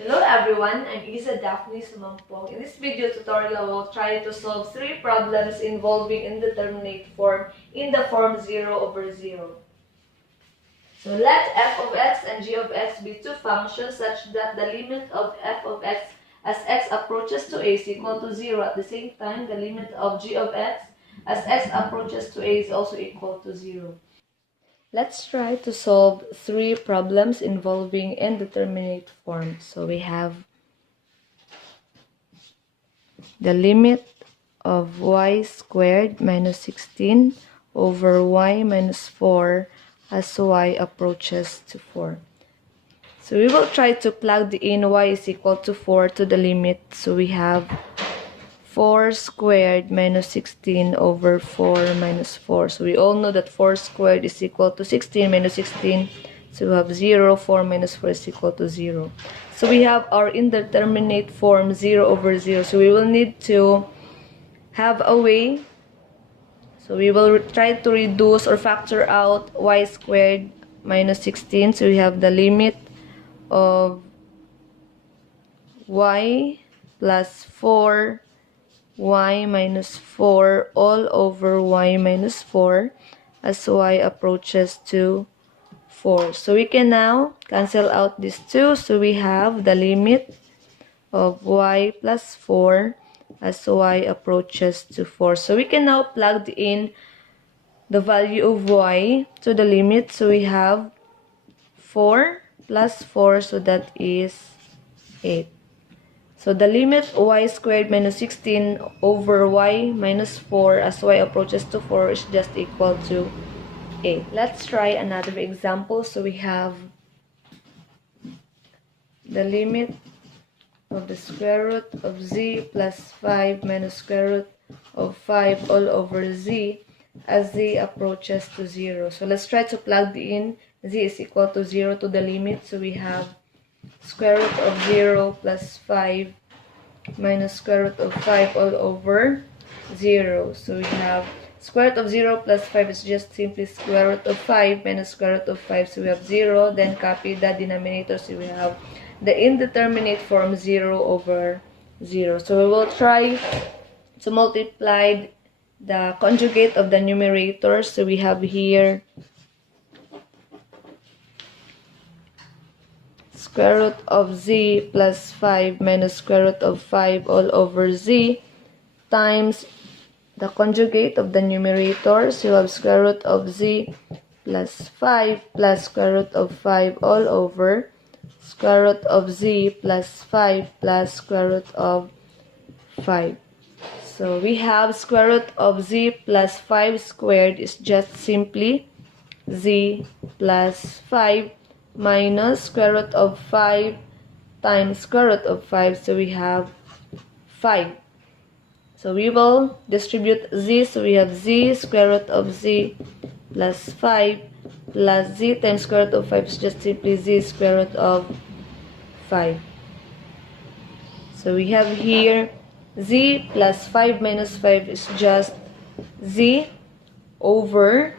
Hello everyone, I'm Yza Daphnie Sumampong. In this video tutorial, we'll try to solve 3 problems involving indeterminate form in the form 0 over 0. So let f of x and g of x be two functions such that the limit of f of x as x approaches to a is equal to 0. At the same time, the limit of g of x as x approaches to a is also equal to 0. Let's try to solve 3 problems involving indeterminate form. So we have the limit of y squared minus 16 over y minus 4 as y approaches to 4. So we will try to plug in y is equal to 4 to the limit. So we have 4 squared minus 16 over 4 minus 4. So we all know that 4 squared is equal to 16 minus 16. So we have 0, 4 minus 4 is equal to 0. So we have our indeterminate form 0 over 0. So we will need to have a way. So we will try to reduce or factor out y squared minus 16. So we have the limit of y plus 4 y minus 4 all over y minus 4 as y approaches to 4. So we can now cancel out these two. So we have the limit of y plus 4 as y approaches to 4. So we can now plug in the value of y to the limit. So we have 4 plus 4, so that is 8. So the limit y squared minus 16 over y minus 4 as y approaches to 4 is just equal to 8. Let's try another example. So we have the limit of the square root of z plus 5 minus square root of 5 all over z as z approaches to 0. So let's try to plug in z is equal to 0 to the limit. So we have square root of 0 plus 5 minus square root of 5 all over 0. So we have square root of 0 plus 5 is just simply square root of 5 minus square root of 5. So we have 0. Then copy the denominator. So we have the indeterminate form 0 over 0. So we will try to multiply the conjugate of the numerator. So we have here square root of z plus 5 minus square root of 5 all over z times the conjugate of the numerator. So you have square root of z plus 5 plus square root of 5 all over square root of z plus 5 plus square root of 5. So we have square root of z plus 5 squared is just simply z plus 5 minus square root of 5 times square root of 5. So we have 5. So we will distribute z. So we have z square root of z plus 5 plus z times square root of 5 is just simply z square root of 5. So we have here z plus 5 minus 5 is just z over.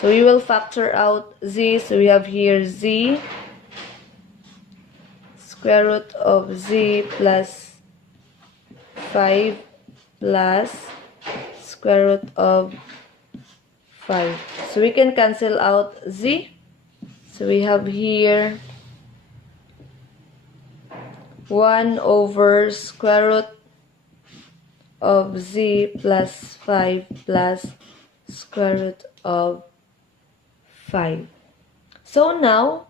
So we will factor out z. So we have here z square root of z plus 5 plus square root of 5. So we can cancel out z. So we have here 1 over square root of z plus 5 plus square root of 5. So now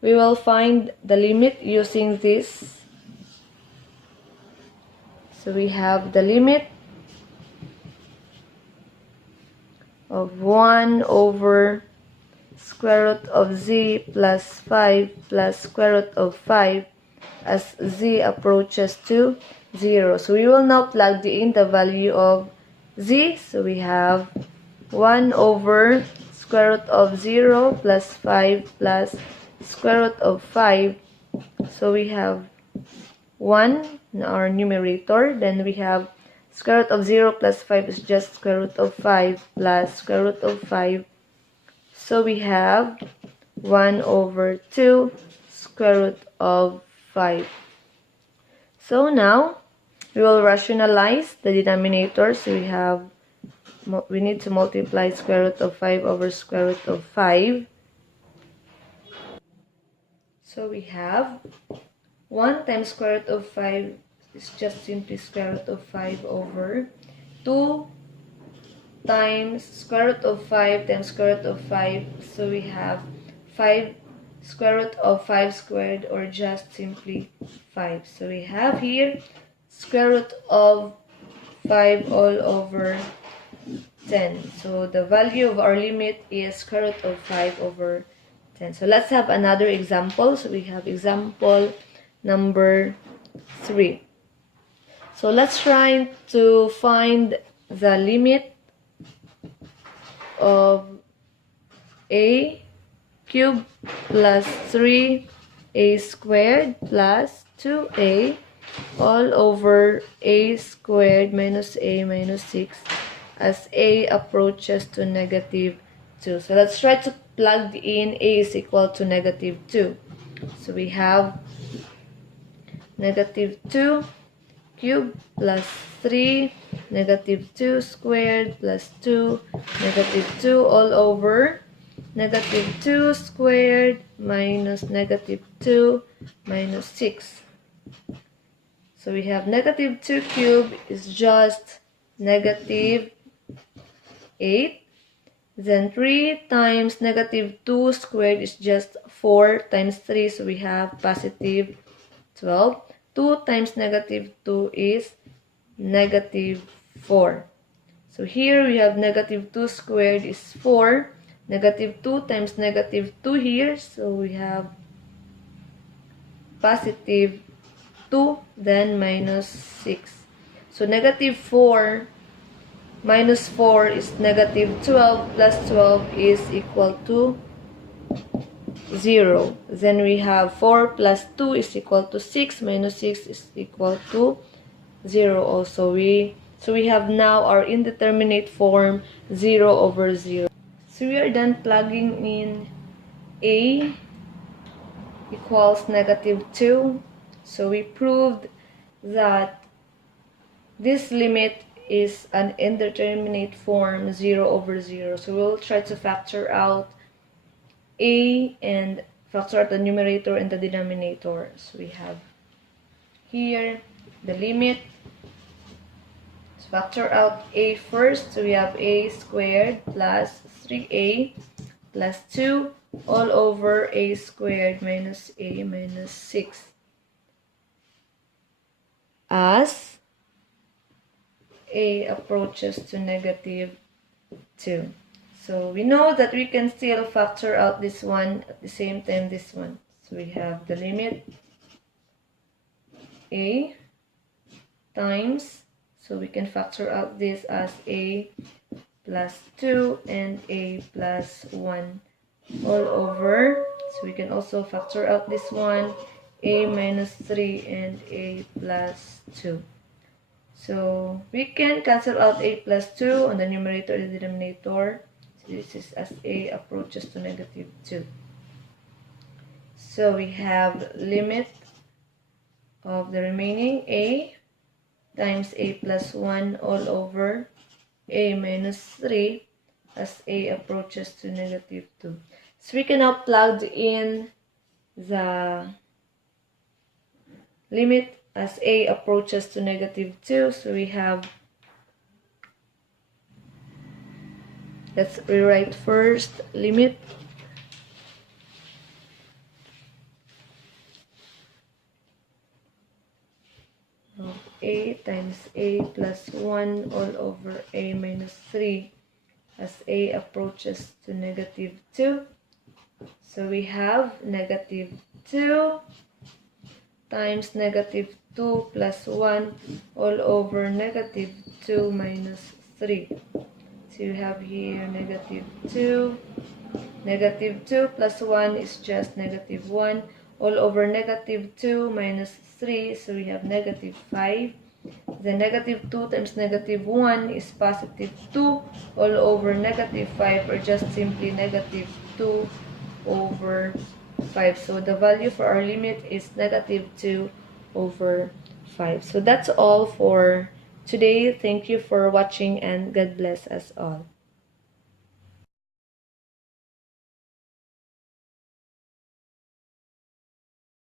we will find the limit using this. So we have the limit of 1 over square root of z plus 5 plus square root of 5 as z approaches to 0. So we will now plug in the value of z. So we have 1 over square root of 0 plus 5 plus square root of 5. So we have 1 in our numerator. Then we have square root of 0 plus 5 is just square root of 5 plus square root of 5. So we have 1 over 2 square root of 5. So now we will rationalize the denominator. So we need to multiply square root of 5 over square root of 5. So we have 1 times square root of 5 is just simply square root of 5 over 2 times square root of 5 times square root of 5. So we have 5 square root of 5 squared, or just simply 5. So we have here square root of 5 all over 10. So the value of our limit is square root of 5 over 10. So let's have another example. So we have example number 3. So let's try to find the limit of a cubed plus 3a squared plus 2a all over a squared minus a minus 6 as a approaches to negative 2. So let's try to plug in a is equal to negative 2. So we have negative 2 cubed plus 3 negative 2 squared plus 2 negative 2 all over negative 2 squared minus negative 2 minus 6. So we have negative 2 cubed is just negative 8. Then 3 times negative 2 squared is just 4 times 3. So we have positive 12. 2 times negative 2 is negative 4. So here we have negative 2 squared is 4. Negative 2 times negative 2 here. So we have positive 2, then minus 6. So negative 4 minus 4 is negative 12 plus 12 is equal to 0. Then we have 4 plus 2 is equal to 6 minus 6 is equal to 0 also. So we have now our indeterminate form 0 over 0. So we are done plugging in a equals negative 2. So we proved that this limit is an indeterminate form 0 over 0. So we'll try to factor out a and factor out the numerator and the denominator. So we have here the limit. Let's factor out a first. So we have a squared plus 3a plus 2 all over a squared minus a minus 6 as a approaches to negative 2. So we know that we can still factor out this one at the same time this one. So we have the limit a times, so we can factor out this as a plus 2 and a plus 1 all over. So we can also factor out this one, a minus 3 and a plus 2. So we can cancel out a plus 2 on the numerator and the denominator. So this is as a approaches to negative 2. So we have limit of the remaining a times a plus 1 all over a minus 3 as a approaches to negative 2. So we can now plug in the limit as a approaches to negative 2. So we have, let's rewrite first limit of a times a plus 1 all over a minus 3 as a approaches to negative 2. So we have negative 2 times negative 2 plus 1 all over negative 2 minus 3. So you have here negative 2. Negative 2 plus 1 is just negative 1 all over negative 2 minus 3. So we have negative 5. Then negative 2 times negative 1 is positive 2 all over negative 5, or just simply negative 2 over 5. So the value for our limit is negative 2 over 5. So that's all for today. Thank you for watching and God bless us all.